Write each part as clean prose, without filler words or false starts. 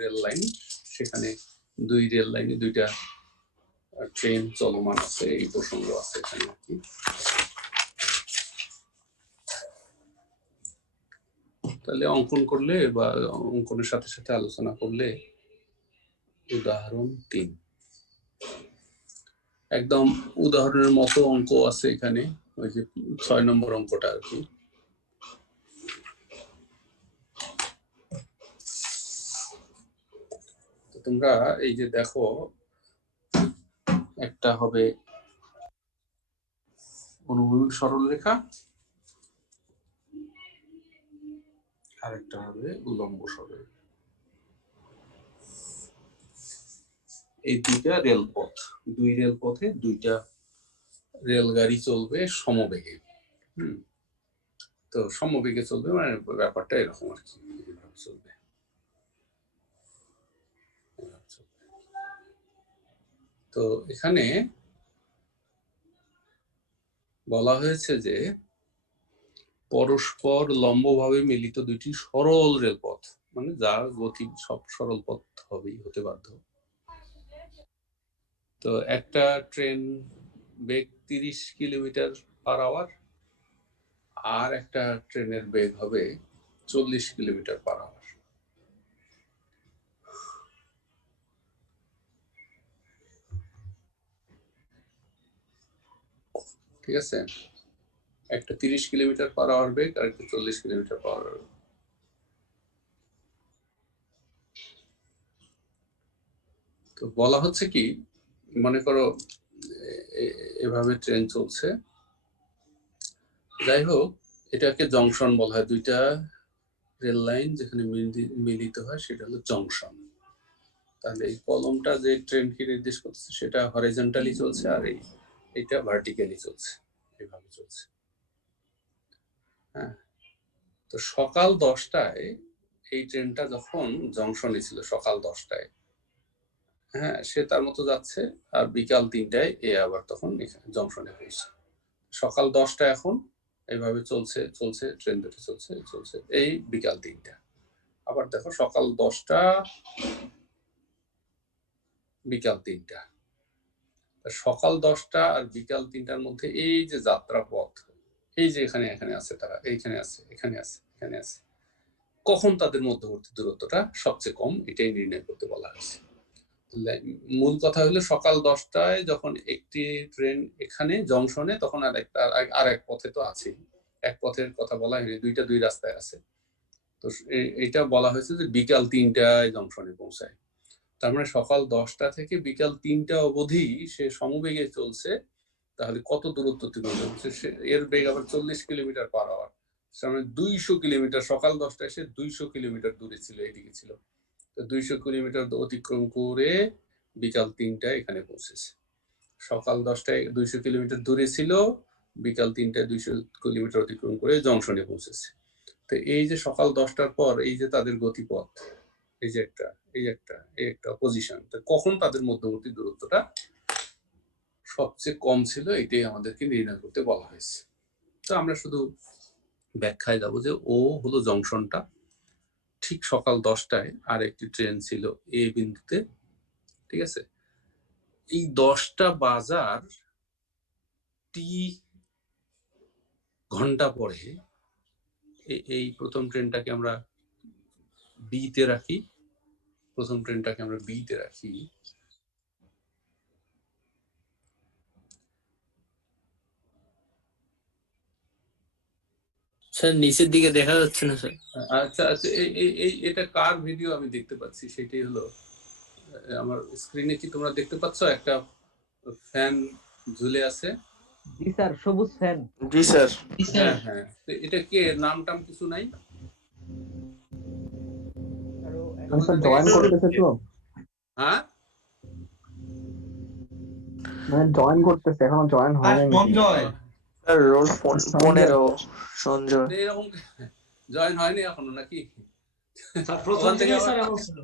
Rail line, সেখানে 2 rail লাইনে 2টা ট্রেন চলমান আছে, এই প্রসঙ্গ আছে এখানে আর কি। তাহলে অঙ্কন করলে বা অঙ্কনের সাথে সাথে আলোচনা করলে উদাহরণ 3 একদম উদাহরণের মতো অঙ্ক আছে এখানে, ওই যে 6 নম্বর অঙ্কটা আর কি। তোমরা এই যে দেখো, একটা হবে অনুভূমিক সরলরেখা, আর একটা হবে উল্লম্ব সরলরেখা। এই 2টা রেলপথ, 2 রেলপথে 2টা রেলগাড়ি চলবে সমবেগে। তো সমবেগে চলবে মানে ব্যাপারটা এরকম আর কি, চলবে। তো এখানে বলা হয়েছে যে পরস্পর লম্বভাবে মিলিত 2টি সরল রেলপথ, মানে যার গতি সব সরল পথ হবেই, হতে বাধ্য। তো একটা ট্রেন বেগ 30 কিলোমিটার/আওয়ার, আর একটা ট্রেনের বেগ হবে 40 কিলোমিটার/আওয়ার। ঠিক আছে, একটা 30 কিলোমিটার/আওয়ার বেগ আর একটা 40 কিলোমিটার/আওয়ার। তো বলা হচ্ছে কি, মনে করো এভাবে ট্রেন চলছে, যাই হোক এটাকে জংশন বলা হয়। 2টা রেল লাইন যেখানে মিলিত হয় সেটা হলো জংশন। তাহলে এই কলমটা যে ট্রেনকে নির্দেশ করছে সেটা হরিজন্টালি চলছে, আর এইটা ভার্টিক্যালি চলছে, এইভাবে চলছে। হ্যাঁ, তো সকাল 10টায় এই ট্রেনটা যখন জংশনে ছিল, সকাল 10টায়, হ্যাঁ, সে তার মতো যাচ্ছে, আর বিকাল 3টায় এ আবার তখন জংশনে পৌঁছে। সকাল 10টা এখন এইভাবে চলছে চলছে, ট্রেন দুটো চলছে চলছে, এই বিকাল 3টা। আবার দেখো সকাল 10টা বিকাল 3টা, সকাল 10টা আর বিকাল 3টার মধ্যে এই যে যাত্রা পথ, এই যে এখানে এখানে আছে, তারা এইখানে আছে, এখানে আছে, এখানে আছে, কখন তাদের মধ্যবর্তী দূরত্বটা সবচেয়ে কম, এটাই নির্ণয় করতে বলা হয়েছে। মূল কথা হলো সকাল 10টায় যখন একটি ট্রেন এখানে জংশনে, তখন আর এক পথে তো আছে, এক পথের কথা বলা হয়নি, 2 রাস্তায় আছে। তো এটা বলা হয়েছে যে বিকাল 3টায় জংশনে পৌঁছায়। তার মানে সকাল 10টা থেকে বিকাল 3টা অবধি সে সমবেগে চলছে। তাহলে কত দূরত্ব অতিক্রম করছে? এর বেগ আবার 40 কিলোমিটার/আওয়ার, মানে 200 কিলোমিটার। সকাল 10টায় সে 200 কিলোমিটার দূরে ছিল, এইদিকে ছিল। তো 200 কিলোমিটার অতিক্রম করে বিকাল 3টায় এখানে পৌঁছেছে। সকাল 10টায় 200 কিলোমিটার দূরে ছিল, বিকাল 3টায় 200 কিলোমিটার অতিক্রম করে জংশনে পৌঁছেছে। তো এই যে সকাল 10টার পর এই যে তাদের গতিপথ, এই যে একটা, এই একটা পজিশন, তো কখন তাদের মধ্যবর্তী দূরত্বটা সবচেয়ে কম ছিল, এটাই আমাদেরকে নির্ণয় করতে বলা হয়েছে। তো আমরা শুধু ব্যাখ্যায় যাবো যে ও হলো জংশনটা, ঠিক সকাল 10টায় আর একটি ট্রেন ছিল এ বিন্দুতে। ঠিক আছে, এই 10টা বাজার টি ঘন্টা পরে এই প্রথম ট্রেনটাকে আমরা বিতে রাখি, প্রথম ট্রেনটাকে আমরা বিতে রাখি। স্যার নিচের দিকে দেখা যাচ্ছে না স্যার। আচ্ছা আচ্ছা, এটা কার ভিডিও আমি দেখতে পাচ্ছি, সেটাই হলো আমার স্ক্রিনে। কি তোমরা দেখতে পাচ্ছ একটা ফ্যান ঝুলে আছে? জি স্যার, সবুজ ফ্যান। জি স্যার। হ্যাঁ হ্যাঁ, এটা কে, নাম টাম কিছু নাই? স্যার জয়েন করতেছে তো, হ্যাঁ মানে জয়েন করতেছে, এখনো জয়েন হয় নাই। Sanjay sir, roll 15 Sanjay. এরকম জয়েন হয়নি এখনো নাকি? স্যার প্রথম থেকে স্যার এমন ছিল।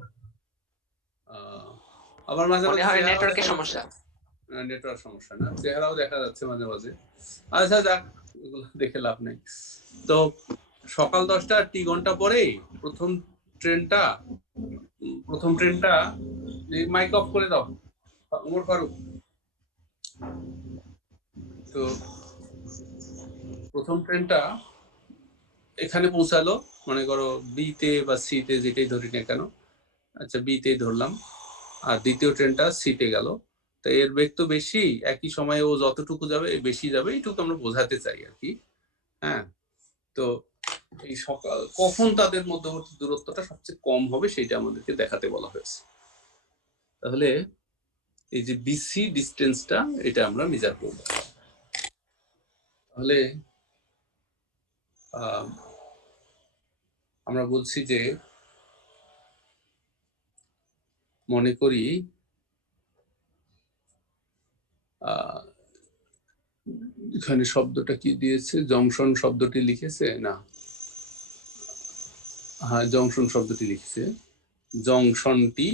আবার মাঝে মাঝে নেটওয়ার্কের সমস্যা, নেটওয়ার্ক সমস্যা না, চেহারাও দেখা যাচ্ছে মাঝে মাঝে। আচ্ছা যাক, এগুলো দেখে লাভ নেই। তো সকাল 10টা টি ঘন্টা পরে প্রথম ট্রেনটা প্রথম ট্রেনটা মাইক অফ করে দাও ওমর ফারুক। তো প্রথম ট্রেনটা এখানে পৌঁছালো, মনে করো বিতে বা সিতে, যেটাই ধরি না কেন, আচ্ছা বিতে ধরলাম, আর দ্বিতীয় ট্রেনটা সিতে গেল। তো এর বেগ তো বেশি, একই সময়ে ও যতটুকু যাবে বেশি যাবে, এইটুকু আমরা বোঝাতে চাই আর কি। হ্যাঁ, তো এই সকাল কখন তাদের মধ্যবর্তী দূরত্বটা সবচেয়ে কম হবে সেটা আমাদেরকে দেখাতে বলা হয়েছে। তাহলে এই যে বিসি ডিস্টেন্সটা, এটা আমরা মেজার করব। তাহলে আমরা বলছি যে মনে করি এখানে শব্দটা কি দিয়েছে, জংশন শব্দটি লিখেছে না, হ্যাঁ জংশন শব্দটি লিখেছে। জংশনটি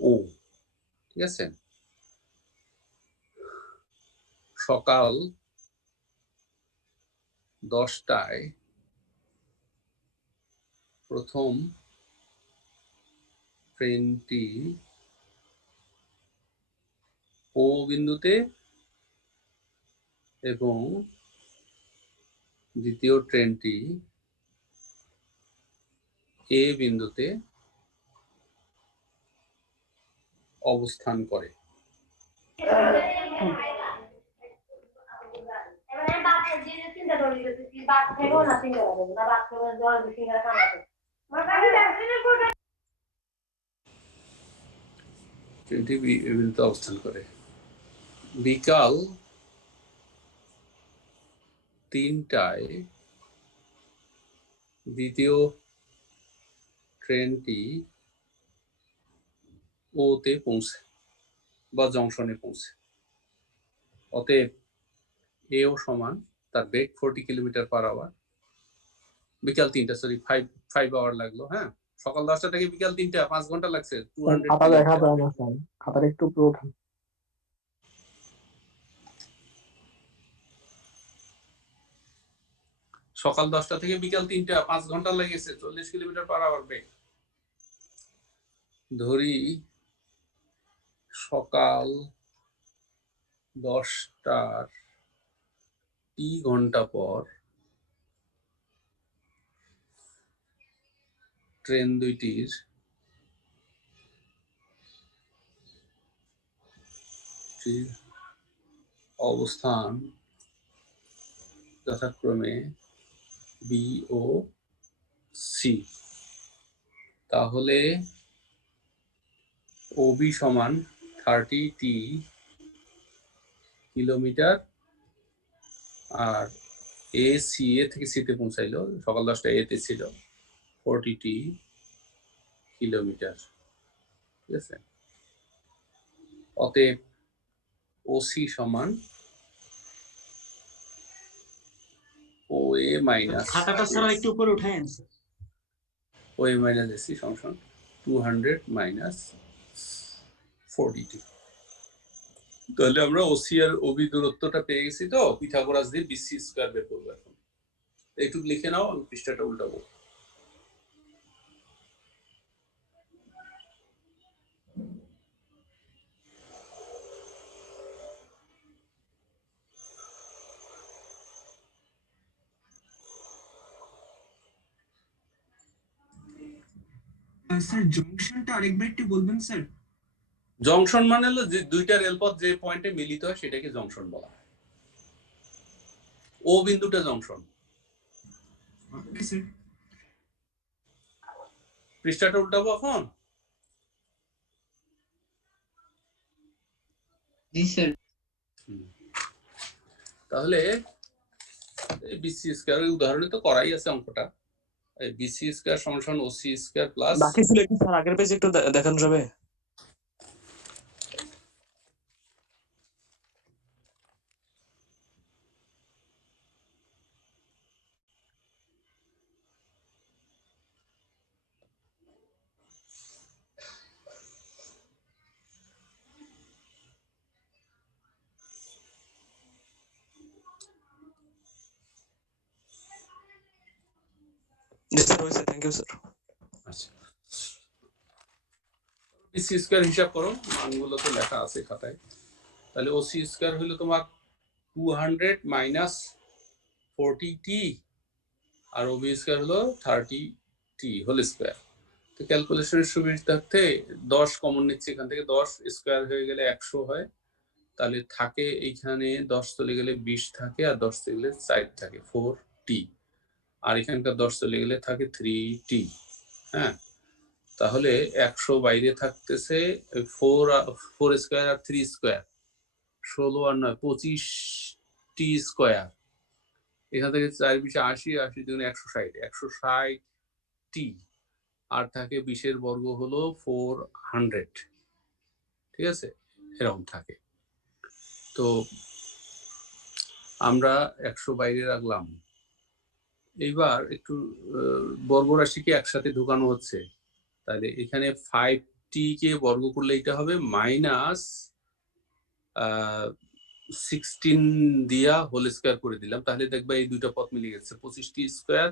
ও, ঠিক আছে। সকাল 10টায় প্রথম ট্রেনটি ও বিন্দুতে এবং দ্বিতীয় ট্রেনটি এ বিন্দুতে অবস্থান করে। ট্রেনটি বি বিন্দুতে অবস্থান করে। বিকাল 3টায় দ্বিতীয় ট্রেনটি ওতে পৌঁছে বা জংশনে পৌঁছে। অতএব এও সমান তার বেগ 40 কিলোমিটার/আওয়ার। বিকাল 3টা, সরি 5 আওয়ার লাগলো। হ্যাঁ, সকাল 10টা থেকে বিকাল 3টা 5 ঘন্টা লাগছে। 200 খাতা দেখা কিলোমিটার। যায় না স্যার, খাতার একটু উপরে ওঠান। সকাল 10টা থেকে বিকাল 3টা 5 ঘন্টা লেগেছে, 40 কিলোমিটার/আওয়ার বেগ। ধরি সকাল 10টার টি ঘন্টা পর ট্রেন দুইটির অবস্থান যথাক্রমে বি ও সি। তাহলে ওবি সমান 30t kilometre, R A C, এ থেকে সিতে পৌঁছাইলো, সকাল 10টা এতে ছিল, 40t কিলোমিটার। ঠিক আছে, অতএব ওসি সমান ও এ মাইনাস খাতাটা স্যার একটু উপরে উঠায়েন স্যার। ও এ মাইনাস এসি সমান 200 মাইনাস 40t। তাহলে আমরা ওসি আর ওবি দূরত্বটা পেয়ে গেছি। তো পিথাগোরাস দিয়ে বিসি স্কয়ার বের করবো। এখন এইটুকু লিখে নাও, আমি পৃষ্ঠাটা উল্টাবো। স্যার জংশনটা আরেকবার একটু বলবেন স্যার। জংশন মানে হলো যে দুইটা রেলপথ যে পয়েন্টে মিলিত হয় সেটাকে জংশন বলা হয়। ও বিন্দুটা জংশন। Okay sir. পৃষ্ঠাটা উল্টাবো এখন। জি স্যার। তাহলে বিসি স্কয়ার উদাহরণে তো করাই আছে অঙ্কটা। বিসি স্কয়ার সমান ওসি স্কয়ার প্লাস, বাকি ছিল একটু স্যার, আগের পেজ একটু দেখানো যাবে? জি স্যার হয়েছে, থ্যাংক ইউ স্যার। আচ্ছা, সি স্কয়ার হিসাব করো, মানগুলো তো লেখা আছে খাতায়। তাহলে ও সি স্কয়ার হলো তোমার 200 মাইনাস 40t আর ও বি স্কয়ার হলো 30t হোল স্কয়ার। তো ক্যালকুলেশনের সুবিধার্থে 10 কমন নিচ্ছে, এখান থেকে 10 স্কয়ার হয়ে গেলে 100 হয়, তাহলে থাকে এইখানে 10 চলে গেলে 20 থাকে, আর 10 চলে গেলে 4 থাকে 4t, আর এখানকার 10 চলে গেলে থাকে 3t। হ্যাঁ, তাহলে 100 বাইরে থাকতেছে 4 স্কয়ার আর 3 স্কয়ার, 16 আর 9 25t স্কয়ার। এখান থেকে 4 20 80, 80 দুগুণে 160, 160t, আর থাকে 20 বর্গ হলো 400। ঠিক আছে, এরকম থাকে। তো আমরা 100 বাইরে রাখলাম। এইবার একটু বর্গ রাশিকে একসাথে ঢুকানো হচ্ছে, তাহলে এখানে 5t কে বর্গ করলে এটা হবে মাইনাস 16 দিয়া হোল স্কয়ার করে দিলাম, তাহলে দেখবা এই দুইটা পদ মিলে গেছে। 25t স্কয়ার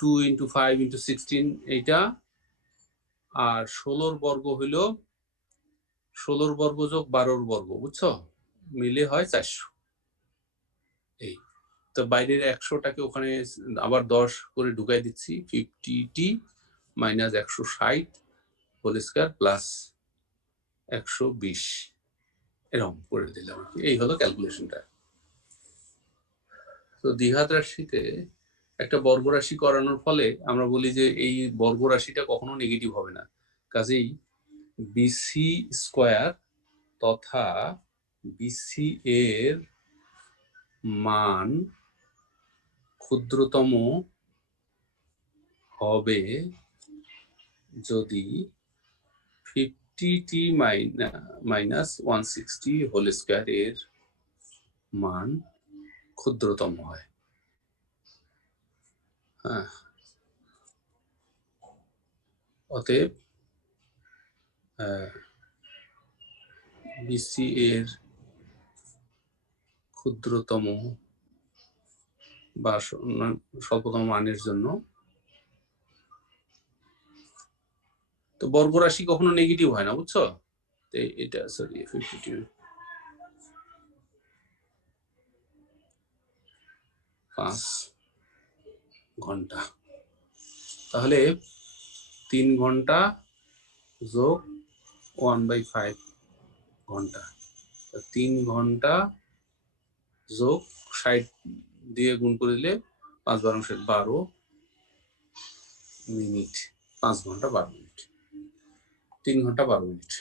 2 × 5 × 16 এইটা, আর 16 বর্গ হইল 16 বর্গ যোগ 12 বর্গ, বুঝছো, মিলে হয় 400। এই তো বাইরের 100টাকে ওখানে আবার 10 করে ঢুকাই দিচ্ছি, 50t minus 160 whole square plus 120, এরকম করে দিলাম। এই হলো ক্যালকুলেশনটা। তো দ্বিঘাত রাশিতে একটা বর্গ রাশি করানোর ফলে আমরা বলি যে এই বর্গ রাশিটা কখনো নেগেটিভ হবে না। কাজেই বিসি স্কয়ার তথা বিসি এর মান ক্ষুদ্রতম হবে যদি 50t মাইনাস 160 হোল স্কয়ার এর মান ক্ষুদ্রতম হয়। হ্যাঁ, অতএব বিসি এর ক্ষুদ্রতম বা স্বল্পতম মানের জন্য, তো বর্গ রাশি কখনো নেগেটিভ হয় না, বুঝছো। এটা সরি 52 5 ঘন্টা, তাহলে 3 ঘন্টা যোগ 1/5 ঘন্টা, 3 ঘন্টা যোগ 60 দিয়ে গুণ করে দিলে 5 12 12 মিনিট, 5 ঘন্টা 12 মিনিট, 3 ঘন্টা 12 মিনিট।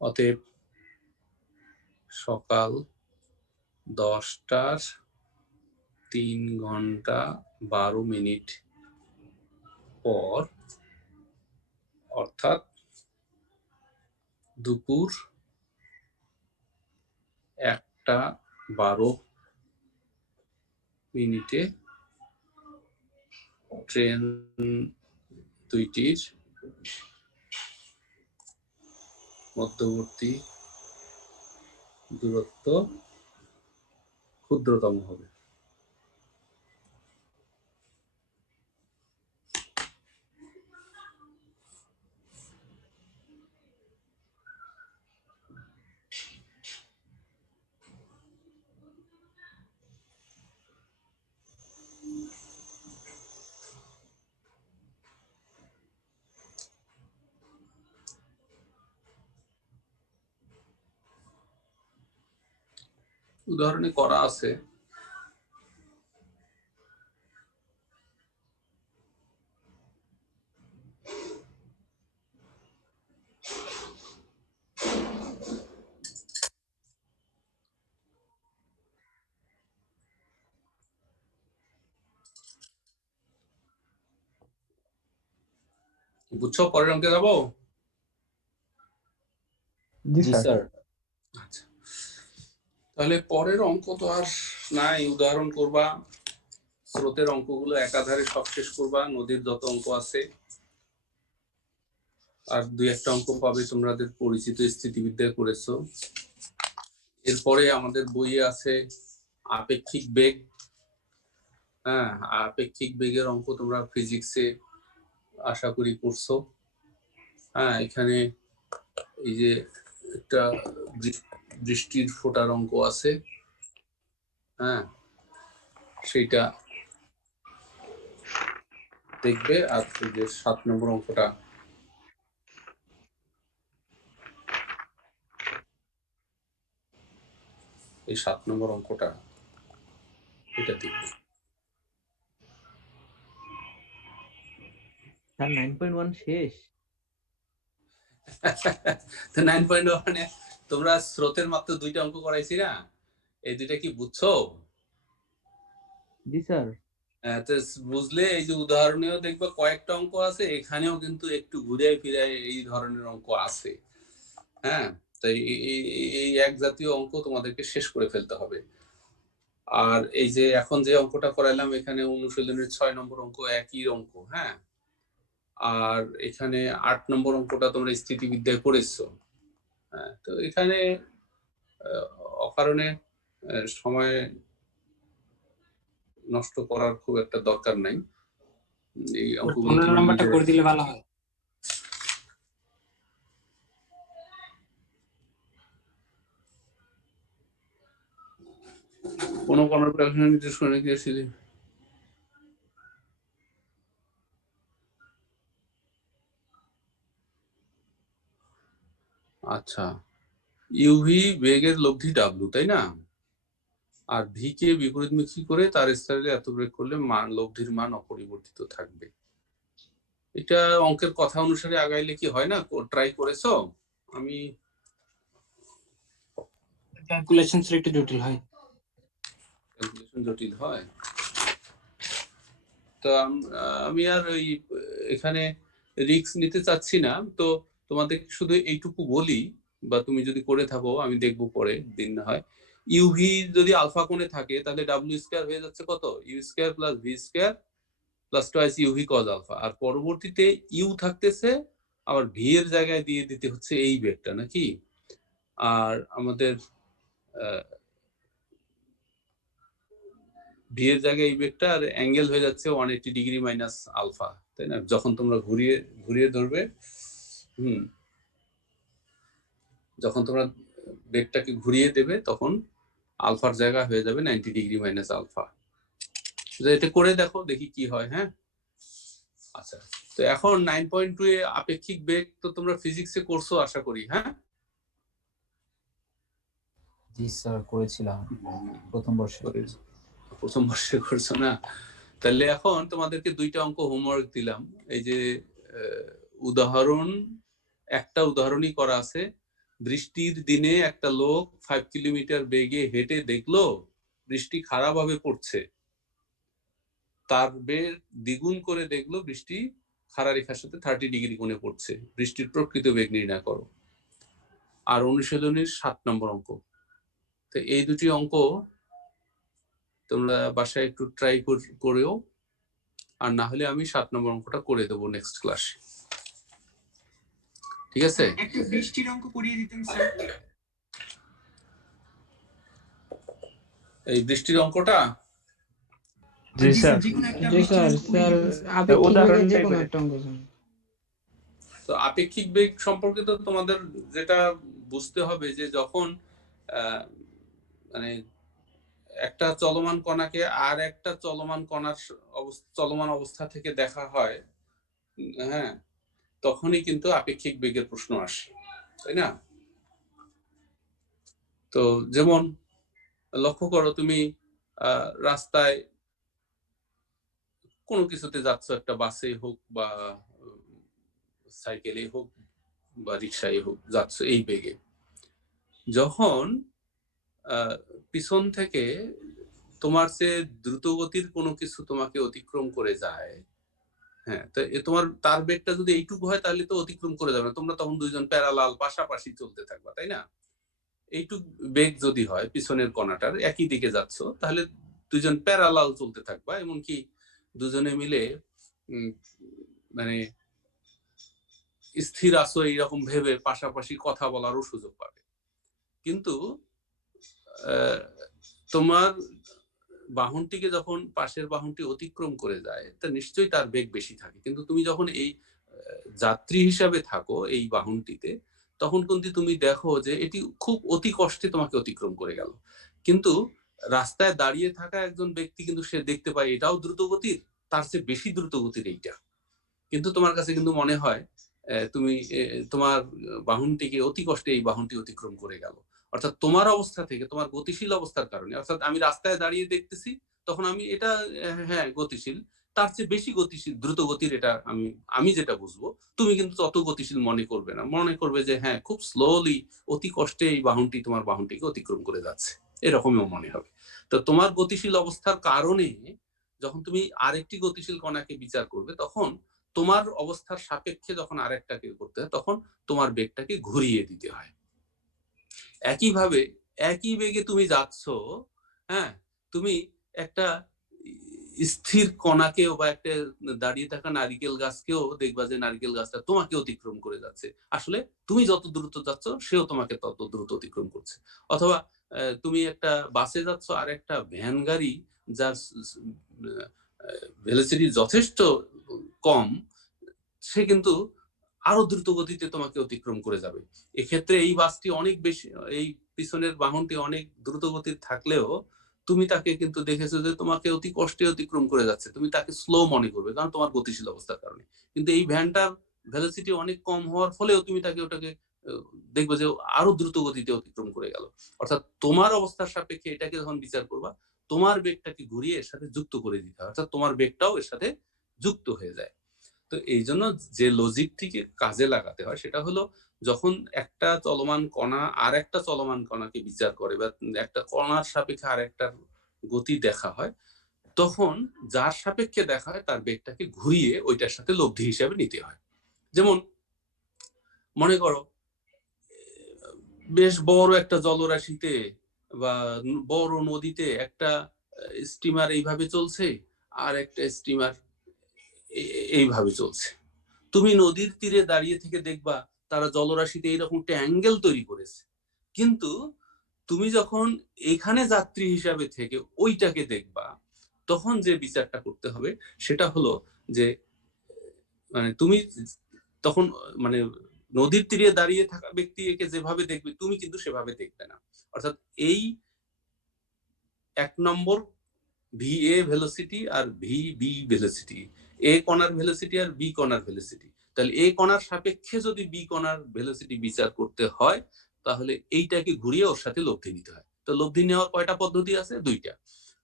অতএব সকাল 10টার 3 ঘন্টা 12 মিনিট পর, অর্থাৎ দুপুর 1টা 12 মিনিটে ট্রেন দুইটির মধ্যবর্তী দূরত্ব ক্ষুদ্রতম হবে। উদাহরণে করা আছে। বুঝছো, পরের অঙ্কে যাবো। জি জি স্যার। স্যার। আচ্ছা, তাহলে পরের অঙ্ক তো আর নাই, উদাহরণ করবা, স্রোতের অঙ্কগুলো একাধারে সব শেষ করবা, নদীর যত অঙ্ক আছে, আর 2-1টা অঙ্ক পাবে তোমাদের পরিচিত স্থিতিবিদ্যায় করেছো। এরপরে আমাদের বইয়ে আছে আপেক্ষিক বেগ, হ্যাঁ, আপেক্ষিক বেগের অঙ্ক তোমরা ফিজিক্সে আশা করি করছো। হ্যাঁ, এখানে এই যে একটা বৃষ্টির ফোঁটার অঙ্ক আছে, হ্যাঁ, সেইটা দেখবে। আর এই যে 7 নম্বর অঙ্কটা, এই 7 নম্বর অঙ্কটা এটা দেখবে। স্যার 9.1 শেষ। তো 9.1 তোমরা স্রোতের মাত্র 2টা অঙ্ক করাইছি না, এই 2টা কি বুঝছো? জি স্যার। তো বুঝলে এই যে উদাহরণেও দেখবে কয়েকটা অঙ্ক আছে, এখানেও কিন্তু একটু ঘুরে ফিরে এই ধরনের অঙ্ক আছে। হ্যাঁ, তো এই এক জাতীয় অঙ্ক তোমাদেরকে শেষ করে ফেলতে হবে। আর এই যে এখন যে অঙ্কটা করাইলাম, এখানে অনুশীলনের 6 নম্বর অঙ্ক একই অঙ্ক। হ্যাঁ, আর এখানে 8 নম্বর অঙ্কটা তোমরা স্থিতিবিদ্যায় করেছো। হ্যাঁ, তো এখানে অকারণে সময় নষ্ট করার খুব একটা দরকার নাই। এই অঙ্কগুলো 15 নম্বরটা করে দিলে ভালো হয়। কোনো কর্মপ্রাণী নির্দেশ করে গিয়েছিল। আচ্ছা, ইউভি বেগের লব্ধি ডাব্লু, তাই না? আর ভি কে বিপরীতমুখী করে তার স্থানে এত ব্রেক করলে মান লব্ধির মান অপরিবর্তিত থাকবে। এটা অঙ্কের কথা অনুসারে আগাইলে কি হয় না? ট্রাই করেছো? আমি ক্যালকুলেশনস একটু জটিল হয়। ক্যালকুলেশন জটিল হয়। তো আমি আর ওই এখানে রিস্ক নিতে চাচ্ছি না। তো তোমাদের শুধু এইটুকু বলি, বা তুমি যদি করে থাকো আমি দেখবো পরে দিন না হয়। ইউভি যদি আলফা কোণে থাকে তাহলে ডাব্লিউ স্কয়ার হয়ে যাচ্ছে কত? U square plus v square plus twice u v cos alpha. আর পরবর্তীতে ইউ থাকতেছে, আবার ভি এর জায়গায় দিয়ে দিতে হচ্ছে এই বেগটা, নাকি? আর আমাদের ভি এর জায়গায় এই বেগটা, আর অ্যাঙ্গেল হয়ে যাচ্ছে 180 ডিগ্রি মাইনাস আলফা, তাই না? যখন তোমরা ঘুরিয়ে ধরবে, যখন তোমরা বেগটাকে ঘুরিয়ে দেবে তখন আলফার জায়গা হয়ে যাবে 90 ডিগ্রি মাইনাস আলফা। এটা করে দেখো, দেখি কি হয়। হ্যাঁ, আচ্ছা, তো এখন 9.2 এ আপেক্ষিক বেগ তো তোমরা ফিজিক্সে করছো আশা করি। হ্যাঁ, জি স্যার, করেছিলাম প্রথম বর্ষে। প্রথম বর্ষে করছো না? তাহলে এখন তোমাদেরকে 2টা অঙ্ক হোমওয়ার্ক দিলাম। এই যে উদাহরণ, একটা উদাহরণই করা আছে। বৃষ্টির দিনে একটা লোক 5 কিলোমিটার বেগে হেঁটে দেখলো বৃষ্টি খারাপভাবে পড়ছে। তার বেগ দ্বিগুণ করে দেখলো বৃষ্টি খাড়া রেখার সাথে 30 ডিগ্রি কোণে পড়ছে। বৃষ্টির প্রকৃত বেগ নির্ণয় করো। আর অনুশীলনের 7 নম্বর অঙ্ক। তো এই 2টি অঙ্ক তোমরা বাসায় একটু ট্রাই করেও, আর না হলে আমি 7 নম্বর অঙ্কটা করে দেবো নেক্সট ক্লাসে। ঠিক আছে? একটা বৃষ্টির অঙ্ক করিয়ে দিতেন স্যার। এই বৃষ্টির অঙ্কটা জি স্যার। জি স্যার, আপেক্ষিক বেগের যে কোনো একটা অঙ্ক। তো আপেক্ষিক বেগ সম্পর্কে তো তোমাদের যেটা বুঝতে হবে যে যখন মানে একটা চলমান কণাকে আর একটা চলমান কণার চলমান অবস্থা থেকে দেখা হয়, হ্যাঁ, তখনই কিন্তু আপেক্ষিক বেগের প্রশ্ন আসে, তাই না? তো যেমন লক্ষ্য করো, তুমি রাস্তায় কোনো কিছুতে যাচ্ছ, একটা বাসে হোক বা সাইকেলে হোক বা রিক্সায় হোক, যাচ্ছ এই বেগে। যখন পিছন থেকে তোমার চেয়ে দ্রুত গতির কোনো কিছু তোমাকে অতিক্রম করে যায়, হ্যাঁ, তো তোমার তার বেগটা যদি এইটুকু হয় তাহলে তো অতিক্রম করে যাবে না, তোমরা তখন দুইজন প্যারালাল পাশাপাশি চলতে থাকবা, তাই না? এইটুকু বেগ যদি হয় পিছনের কণাটার, একই দিকে যাচ্ছ, তাহলে দুইজন প্যারালাল চলতে থাকবা, এমনকি দুজনে মিলে মানে স্থির আছো এইরকম ভেবে পাশাপাশি কথা বলারও সুযোগ পাবে। কিন্তু তোমার বাহনটিকে যখন পাশের বাহনটি অতিক্রম করে যায় তা নিশ্চয়ই তার বেগ বেশি থাকে, কিন্তু তুমি যখন এই যাত্রী হিসাবে থাকো এই বাহনটিতে, তখন কিন্তু তুমি দেখো যে এটি খুব অতি কষ্টে তোমাকে অতিক্রম করে গেল। কিন্তু রাস্তায় দাঁড়িয়ে থাকা একজন ব্যক্তি কিন্তু সে দেখতে পায় এটাও দ্রুত গতির, তার চেয়ে বেশি দ্রুত গতির এইটা, কিন্তু তোমার কাছে কিন্তু মনে হয় তুমি তোমার বাহনটিকে অতি কষ্টে এই বাহনটি অতিক্রম করে গেল। অর্থাৎ তোমার অবস্থা থেকে, তোমার গতিশীল অবস্থার কারণে, অর্থাৎ আমি রাস্তায় দাঁড়িয়ে দেখতেছি তখন আমি এটা হ্যাঁ গতিশীল, তার চেয়ে বেশি গতিশীল দ্রুত গতির এটা আমি যেটা বুঝবো, তুমি কিন্তু তত গতিশীল মনে করবে না, মনে করবে যে হ্যাঁ খুব স্লোলি অতি কষ্টে এই বাহনটি তোমার বাহনটিকে অতিক্রম করে যাচ্ছে, এরকমও মনে হবে। তো তোমার গতিশীল অবস্থার কারণে যখন তুমি আরেকটি গতিশীল কণাকে বিচার করবে, তখন তোমার অবস্থার সাপেক্ষে যখন আরেকটাকে করতে হয় তখন তোমার বেগটাকে ঘুরিয়ে দিতে হয়। একইভাবে একই বেগে তুমি যাচ্ছ, হ্যাঁ, তুমি একটা স্থির কণাকেও বা একটা দাঁড়িয়ে থাকা নারিকেল গাছকেও দেখবা যে নারিকেল গাছটা তোমাকে অতিক্রম করে যাচ্ছে, আসলে তুমি যত দ্রুত যাচ্ছ সেও তোমাকে তত দ্রুত অতিক্রম করছে। অথবা তুমি একটা বাসে যাচ্ছ আর একটা ভ্যান গাড়ি যার ভেলোসিটি যথেষ্ট কম, সে কিন্তু আরো দ্রুত গতিতে তোমাকে অতিক্রম করে যাবে। এক্ষেত্রে এই বাসটি অনেক বেশি, এই পিছনের বাহনটি অনেক দ্রুত গতির থাকলেও তুমি তাকে কিন্তু দেখেছো যে তোমাকে অতি কষ্টে অতিক্রম করে যাচ্ছে, তুমি তাকে স্লো মনে করবে কারণ তোমার গতিশীল অবস্থার কারণে। কিন্তু এই ভ্যানটার ভেলোসিটি অনেক কম হওয়ার ফলেও তুমি ওটাকে দেখবে যে আরো দ্রুত গতিতে অতিক্রম করে গেল। অর্থাৎ তোমার অবস্থার সাপেক্ষে এটাকে যখন বিচার করবা, তোমার বেগটাকে ঘুরিয়ে এর সাথে যুক্ত করে দিতে হয়, অর্থাৎ তোমার বেগটাও এর সাথে যুক্ত হয়ে যায়। তো এই জন্য যে লজিকটিকে কাজে লাগাতে হয় সেটা হলো, যখন একটা চলমান কণা আর একটা চলমান কণাকে বিচার করে বা একটা কণার সাপেক্ষে আর একটা গতি দেখা হয়, তখন যার সাপেক্ষে দেখা হয় তার বেগটাকে ঘুরিয়ে ওইটার সাথে লব্ধি হিসাবে নিতে হয়। যেমন মনে করো বেশ বড় একটা জলরাশিতে বা বড় নদীতে একটা স্টিমার এইভাবে চলছে আর একটা স্টিমার এইভাবে চলছে। তুমি নদীর তীরে দাঁড়িয়ে থেকে দেখবা তারা জলরাশিতে এইরকম একটা অ্যাঙ্গেল তৈরি করেছে, কিন্তু তুমি যখন এখানে যাত্রী হিসাবে থেকে ওইটাকে দেখবা, তখন যে বিচারটা করতে হবে সেটা হলো যে মানে তুমি তখন মানে নদীর তীরে দাঁড়িয়ে থাকা ব্যক্তি একে যেভাবে দেখবে তুমি কিন্তু সেভাবে দেখবে না। অর্থাৎ এই এক নম্বর VA ভেলোসিটি আর VB ভেলোসিটি, এ কণার ভেলোসিটি আর বি কণার ভেলোসিটি, তাহলে এ কণার সাপেক্ষে যদি বি কণার ভেলোসিটি বিচার করতে হয় তাহলে এইটাকে ঘুরিয়ে ওর সাথে লব্ধি নিতে হয়। তো লব্ধি নেওয়ার কয়টা পদ্ধতি আছে? দুইটা।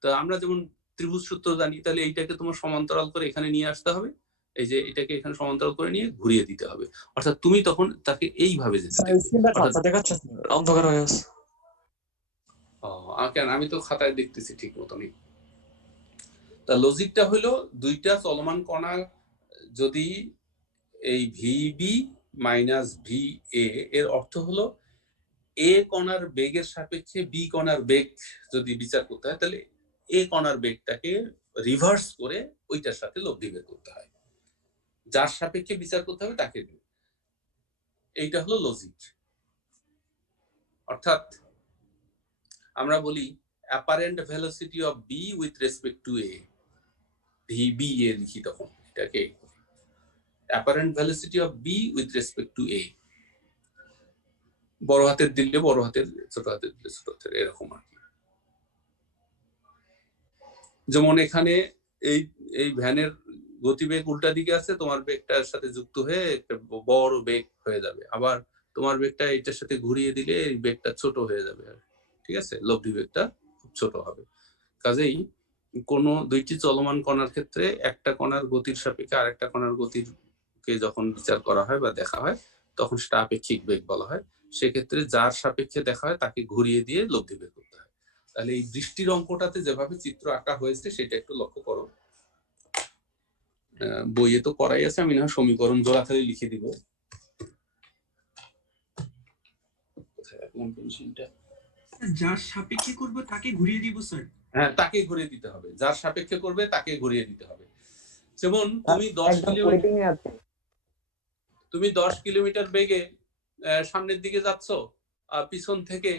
তো আমরা যেমন ত্রিভুজ সূত্র জানি, তাহলে এইটাকে তোমার সমান্তরাল করে এখানে নিয়ে আসতে হবে, এই যে এটাকে এখানে সমান্তরাল করে নিয়ে ঘুরিয়ে দিতে হবে। অর্থাৎ তুমি তখন তাকে এইভাবে যেতে দেখাচ্ছে অন্ধকার হয়ে আছে। কেন, আমি তো খাতায় দেখতেছি ঠিক মতনই। তা লজিকটা হলো, দুইটা চলমান কণা যদি এই VB মাইনাস VA এর অর্থ হলো এ কণার বেগের সাপেক্ষে বি কণার বেগ যদি বিচার করতে হয়, তাহলে এ কণার বেগটাকে রিভার্স করে ওইটার সাথে লব্ধি বের করতে হয়, যার সাপেক্ষে বিচার করতে হবে তাকে। এইটা হলো লজিক। অর্থাৎ আমরা বলি apparent velocity of B with respect to A, VBA লিখি তখন এটাকে apparent velocity of B with respect to A, বড় হাতের দিলে বড় হাতের, ছোট হাতের দিলে ছোট হাতের, এরকম আর কি। যেমন এখানে এই ভ্যানের গতিবেগ উল্টা দিকে আছে, তোমার বেগটার সাথে যুক্ত হয়ে একটা বড় বেগ হয়ে যাবে, আবার তোমার বেগটা এটার সাথে ঘুরিয়ে দিলে এই বেগটা ছোট হয়ে যাবে, ঠিক আছে, লব্ধি বেগটা খুব ছোট হবে। কাজেই কোনো দুইটি চলমান কণার ক্ষেত্রে একটা কণার গতির সাপেক্ষে আরেকটা কণার গতিকে যখন বিচার করা হয় বা দেখা হয় তখন সেটা আপেক্ষিক বেগ বলা হয়। সেক্ষেত্রে যার সাপেক্ষে দেখা হয় তাকে ঘুরিয়ে দিয়ে লব্ধি বের করতে হয়। তাহলে এই দৃষ্টির অঙ্কটাতে যেভাবে চিত্র আঁকা হয়েছে সেটা একটু লক্ষ্য করো। বইয়ে তো করাই আছে, আমি না সমীকরণ জোড়াতালি লিখে দিব। যার সাপেক্ষে করবো তাকে ঘুরিয়ে দিব স্যার? হ্যাঁ, তাকে ঘুরিয়ে দিতে হবে, যার সাপেক্ষে করবে তাকে ঘুরিয়ে দিতে হবে। যেমন তুমি 10 কিলোমিটার বেগে সামনের দিকে যাচ্ছ, পিছন থেকে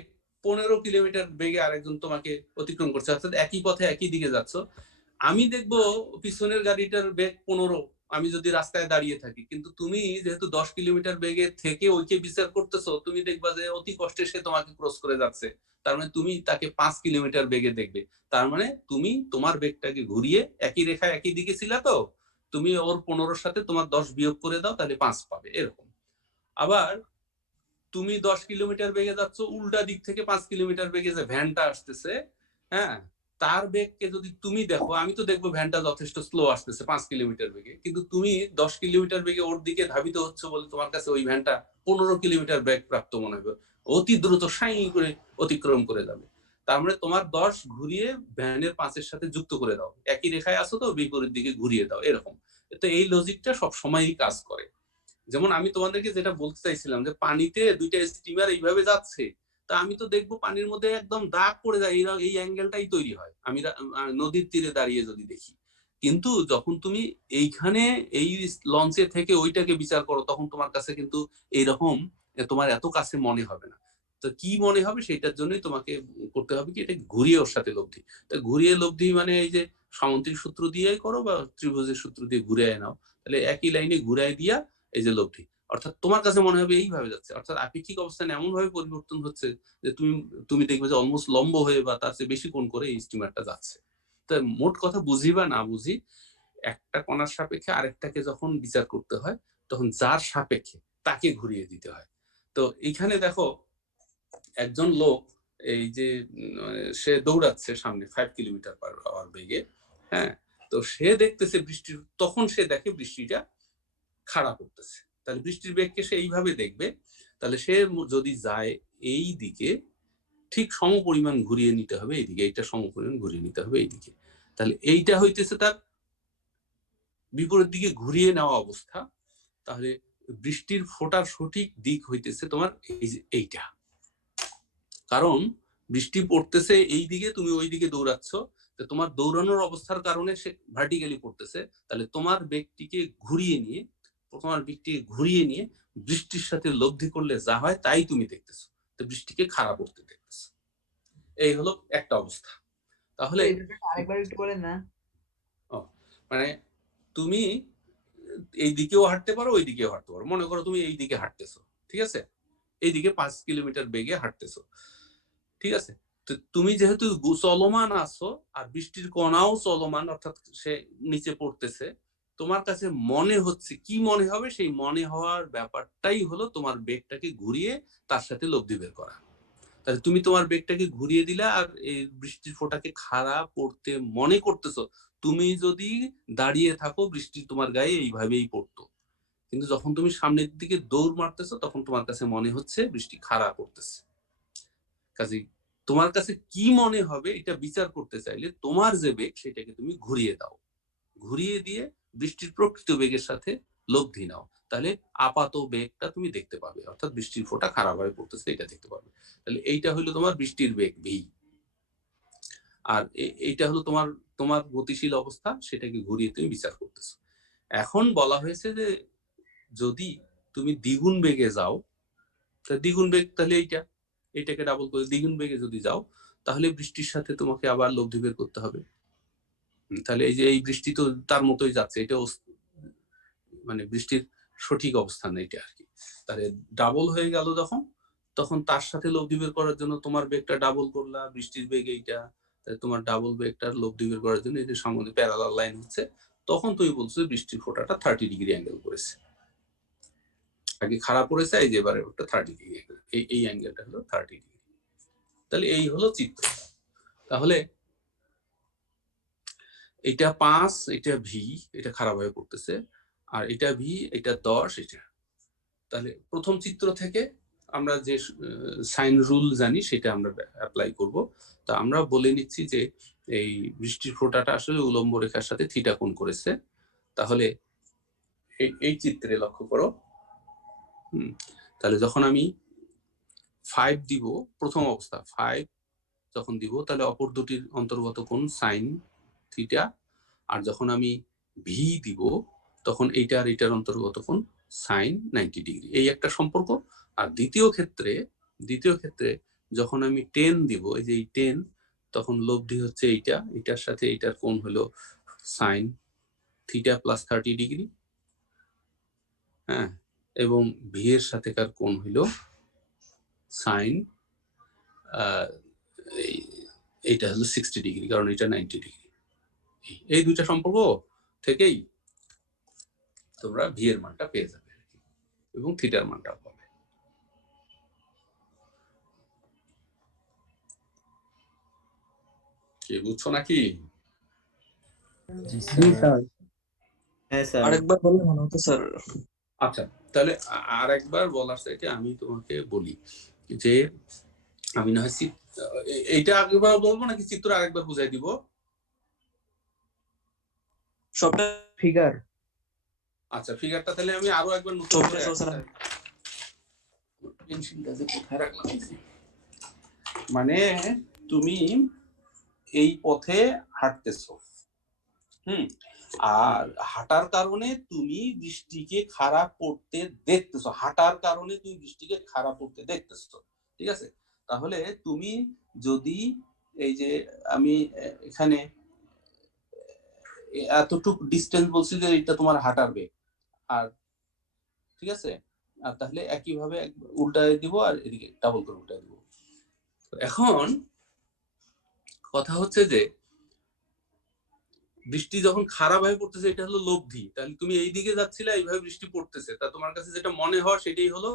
15 কিলোমিটার বেগে আরেকজন তোমাকে অতিক্রম করছে, অর্থাৎ একই পথে একই দিকে যাচ্ছ। আমি দেখবো পিছনের গাড়িটার বেগ 15, আমি যদি রাস্তায় দাঁড়িয়ে থাকি, কিন্তু তুমি যেহেতু 10 কিলোমিটার বেগে থেকে ওইকে বিচার করতেছো, তুমি দেখবা যে অতি কষ্টে সে তোমাকে ক্রস করে যাচ্ছে, তার মানে তুমি তাকে 5 কিলোমিটার বেগে দেখবে। তার মানে তুমি তোমার বেগটাকে ঘুরিয়ে, একই রেখায় একই দিকে ছিল তো, তুমি ওর 15-র সাথে তোমার 10 বিয়োগ করে দাও, তাহলে 5 পাবে, এরকম। আবার তুমি 10 কিলোমিটার বেগে যাচ্ছ, উল্টা দিক থেকে 5 কিলোমিটার বেগে যে ভ্যানটা আসতেছে, হ্যাঁ, তার বেগকে যদি তুমি দেখো, আমি তো দেখবো ভ্যানটা যথেষ্ট স্লো আসতেছে 5 কিলোমিটার বেগে, কিন্তু তুমি 10 কিলোমিটার বেগে ওর দিকে ধাবিত হচ্ছে বলে তোমার কাছে ওই ভ্যানটা 15 কিলোমিটার বেগ প্রাপ্ত মনে হবে, অতি দ্রুত সাই করে অতিক্রম করে যাবে। তার মানে তোমার 10 ঘুরিয়ে ভ্যানের 5-এর সাথে যুক্ত করে দাও, একই রেখায় আসো তো, বিপরীত দিকে ঘুরিয়ে দাও, এরকম। তো এই লজিকটা সব সময়ই কাজ করে। যেমন আমি তোমাদেরকে যেটা বলতে চাইছিলাম যে পানিতে দুইটা স্টিমার এইভাবে যাচ্ছে, তা আমি তো দেখবো পানির মধ্যে একদম দাগ পড়ে যায়, এই অ্যাঙ্গেলটাই তৈরি হয় আমি নদীর তীরে দাঁড়িয়ে যদি দেখি। কিন্তু যখন তুমি এইখানে এই লঞ্চে থেকে ওইটাকে বিচার করো, তখন তোমার কাছে কিন্তু এইরকম তোমার এত কাছে মনে হবে না। তো কি মনে হবে সেটার জন্যই তোমাকে করতে হবে কি, এটা ঘুরিয়ে ওর সাথে লব্ধি। তা ঘুরিয়ে লব্ধি মানে এই যে সামন্ত্রিক সূত্র দিয়েই করো বা ত্রিভুজের সূত্র দিয়ে ঘুরে নাও, তাহলে একই লাইনে ঘুরাই দিয়া এই যে লব্ধি, অর্থাৎ তোমার কাছে মনে হবে এইভাবে যাচ্ছে, অর্থাৎ আপেক্ষিক অবস্থান এমন ভাবে পরিবর্তন হচ্ছে যে তুমি দেখবে যে অলমোস্ট লম্ব হয়ে বা তার চেয়ে বেশি কোণ করে এই স্টিমারটা যাচ্ছে। তো মোট কথা, বুঝি বা না বুঝি, একটা কণার সাপেক্ষে আরেকটাকে যখন বিচার করতে হয়, তখন যার সাপেক্ষে তাকে ঘুরিয়ে দিতে হয়। তো এখানে দেখো একজন লোক, এই যে সে দৌড়াচ্ছে সামনে 5 কিলোমিটার পার আওয়ার বেগে, হ্যাঁ, তো সে দেখতেছে বৃষ্টির, তখন সে দেখে বৃষ্টিটা খাড়া করতেছে, তাহলে বৃষ্টির বেগকে সে এইভাবে দেখবে। তাহলে সে যদি যায় এই দিকে, ঠিক সমপরিমাণ ঘুরিয়ে নিতে হবে এইদিকে, এইটা সমপরিমাণ ঘুরিয়ে নিতে হবে এইদিকে, তাহলে এইটা হইতেছে তার বিপরীত দিকে ঘুরিয়ে নেওয়া অবস্থা। তাহলে বৃষ্টির ফোঁটার সঠিক দিক হইতেছে তোমার এই যে এইটা, কারণ বৃষ্টি পড়তেছে এই দিকে, তুমি ওই দিকে দৌড়াচ্ছ, তোমার দৌড়ানোর অবস্থার কারণে সে ভার্টিক্যালি পড়তেছে। তাহলে তোমার বেগটিকে ঘুরিয়ে নিয়ে, বৃষ্টির সাথে লব্ধি করলে যা হয় তাই তুমি দেখতেছো, তো বৃষ্টিকে খারাপ করতে দেখতেছো। এই হলো একটা অবস্থা। তাহলে আরেকবার একটু বলেন না। মানে তুমি এই দিকেও হাঁটতে পারো, ওই দিকেও হাঁটতে পারো। মনে করো তুমি এই দিকে হাঁটতেছো, ঠিক আছে, এইদিকে 5 কিলোমিটার বেগে হাঁটতেছো, ঠিক আছে। তো তুমি যেহেতু চলমান আছো আর বৃষ্টির কণাও চলমান, অর্থাৎ সে নিচে পড়তেছে, তোমার কাছে মনে হচ্ছে, কি মনে হবে, সেই মনে হওয়ার ব্যাপারটাই হলো তোমার বেগটাকে ঘুরিয়ে তার সাথে লব্ধি বের করা। তাহলে তুমি তোমার বেগটাকে ঘুরিয়ে দিলা আর এই বৃষ্টির ফোঁটাকে খাড়া পড়তে মনে করতেছো। তুমি যদি দাঁড়িয়ে থাকো, বৃষ্টি তোমার গায়ে এইভাবেই পড়তো, কিন্তু যখন তুমি সামনের দিকে দৌড় মারতেছো, তখন তোমার কাছে মনে হচ্ছে বৃষ্টি খাড়া পড়তেছে। কাজেই তোমার কাছে কি মনে হবে এটা বিচার করতে চাইলে তোমার যে বেগ সেটাকে তুমি ঘুরিয়ে দাও, ঘুরিয়ে দিয়ে বৃষ্টির প্রকৃত বেগের সাথে লব্ধি নাও, তাহলে আপাত বেগটা তুমি দেখতে পাবে, অর্থাৎ বৃষ্টির ফোঁটা খারাপ ভাবে পড়তেছে এটা দেখতে পাবে। তাহলে এইটা হলো তোমার বৃষ্টির বেগ ভি, আর এইটা হলো তোমার তোমার গতিশীল অবস্থা, সেটাকে ঘুরিয়ে তুমি বিচার করতেছো। এখন বলা হয়েছে যে যদি তুমি দ্বিগুণ বেগে যাও, দ্বিগুণ বেগ, তাহলে এইটাকে ডাবল করে দ্বিগুণ বেগে যদি যাও, তাহলে বৃষ্টির সাথে তোমাকে আবার লব্ধি বের করতে হবে। তাহলে এই যে এই বৃষ্টি তো তার মতোই যাচ্ছে, এটা মানে বৃষ্টির সঠিক অবস্থান এটা আর কি। তাহলে ডাবল হয়ে গেল যখন, তখন তার সাথে লব্ধি বের করার জন্য তোমার বেগটা ডাবল করলা, বৃষ্টির বেগ এইটা, তাহলে তোমার ডাবল বেগটার লব্ধি বের করার জন্য এই যে সামনে প্যারালাল লাইন হচ্ছে, তখন তুমি বলছো বৃষ্টির ফোঁটাটা 30 ডিগ্রি অ্যাঙ্গেল করেছে, আগে খারাপ পড়েছে, এই যে এবারে ওটা 30 ডিগ্রি অ্যাঙ্গেল, এই অ্যাঙ্গেলটা হলো 30 ডিগ্রি। তাহলে এই হলো চিত্র। তাহলে এটা 5, এটা ভি, এটা খারাপ হয়ে পড়তেছে, আর এটা ভি, এটা 10, এটা। তাহলে প্রথম চিত্র থেকে আমরা যে সাইন রুল জানি সেটা আমরা অ্যাপ্লাই করব। তা আমরা বলে নিচ্ছি যে এই বৃষ্টির ফোঁটাটা আসলে উলম্ব রেখার সাথে থিটা কোণ করেছে। তাহলে এই চিত্রে লক্ষ্য করো, তাহলে যখন আমি 5 দিব, প্রথম অবস্থা 5 যখন দিব, তাহলে অপর দুটির অন্তর্গত কোণ সাইন থিটা, আর যখন আমি ভি দিব, তখন এইটার এটার অন্তর্গত কোণ সাইন 90 ডিগ্রি, এই একটা সম্পর্ক। আর দ্বিতীয় ক্ষেত্রে যখন আমি 10 দিব, এই যে এই 10, তখন লব্ধি হচ্ছে এইটা, এটার সাথে এইটার কোণ হলো সাইন থিটা প্লাস 30 ডিগ্রি, হ্যাঁ, এবং ভি এর সাথেকার কোণ হলো সাইন, এইটা হলো 60 ডিগ্রি, কারণ এটা 90 ডিগ্রি। এই দুইটা সম্পর্ক থেকেই তোমরা ভি এর মানটা পেয়ে যাবে এবং থিটার মানটা পাবে। কি বুঝছো নাকি? জি জি স্যার। স্যার। হ্যাঁ স্যার। আরেকবার বললে মনে হতো স্যার। আচ্ছা, তাহলে আর একবার বলার সাথে আমি তোমাকে বলি যে আমি না হয় এইটা একবার বলবো নাকি চিত্র আরেকবার বুঝাই দিব? সবটা ফিগার। আচ্ছা, ফিগারটা তাহলে আমি আরো একবার নতুন সবটা করে স্যার। পেন্সিলটা যে কোথায় রাখলাম, মানে তুমি এই পথে হাঁটতেছো, আর হাঁটার কারণে তুমি বৃষ্টিকে খারাপ করতে দেখতেছো, হাঁটার কারণে তুমি বৃষ্টিকে খারাপ করতে দেখতেছো, ঠিক আছে? তাহলে তুমি যদি এই যে আমি এখানে এতটুকু ডিস্টেন্স বলছি যে এটা তোমার হাঁটার বেগ, আর ঠিক আছে, আর তাহলে একইভাবে উল্টায় দিব আর এদিকে ডাবল করে উল্টায় দিব। এখন কথা হচ্ছে যে বৃষ্টি যখন খারাপ ভাবে পড়তেছে এটা হলো লব্ধি, তাহলে তুমি এই দিকে যাচ্ছিলে, এইভাবে বৃষ্টি পড়তেছে, তা তোমার কাছে যেটা মনে হয় সেটাই হলো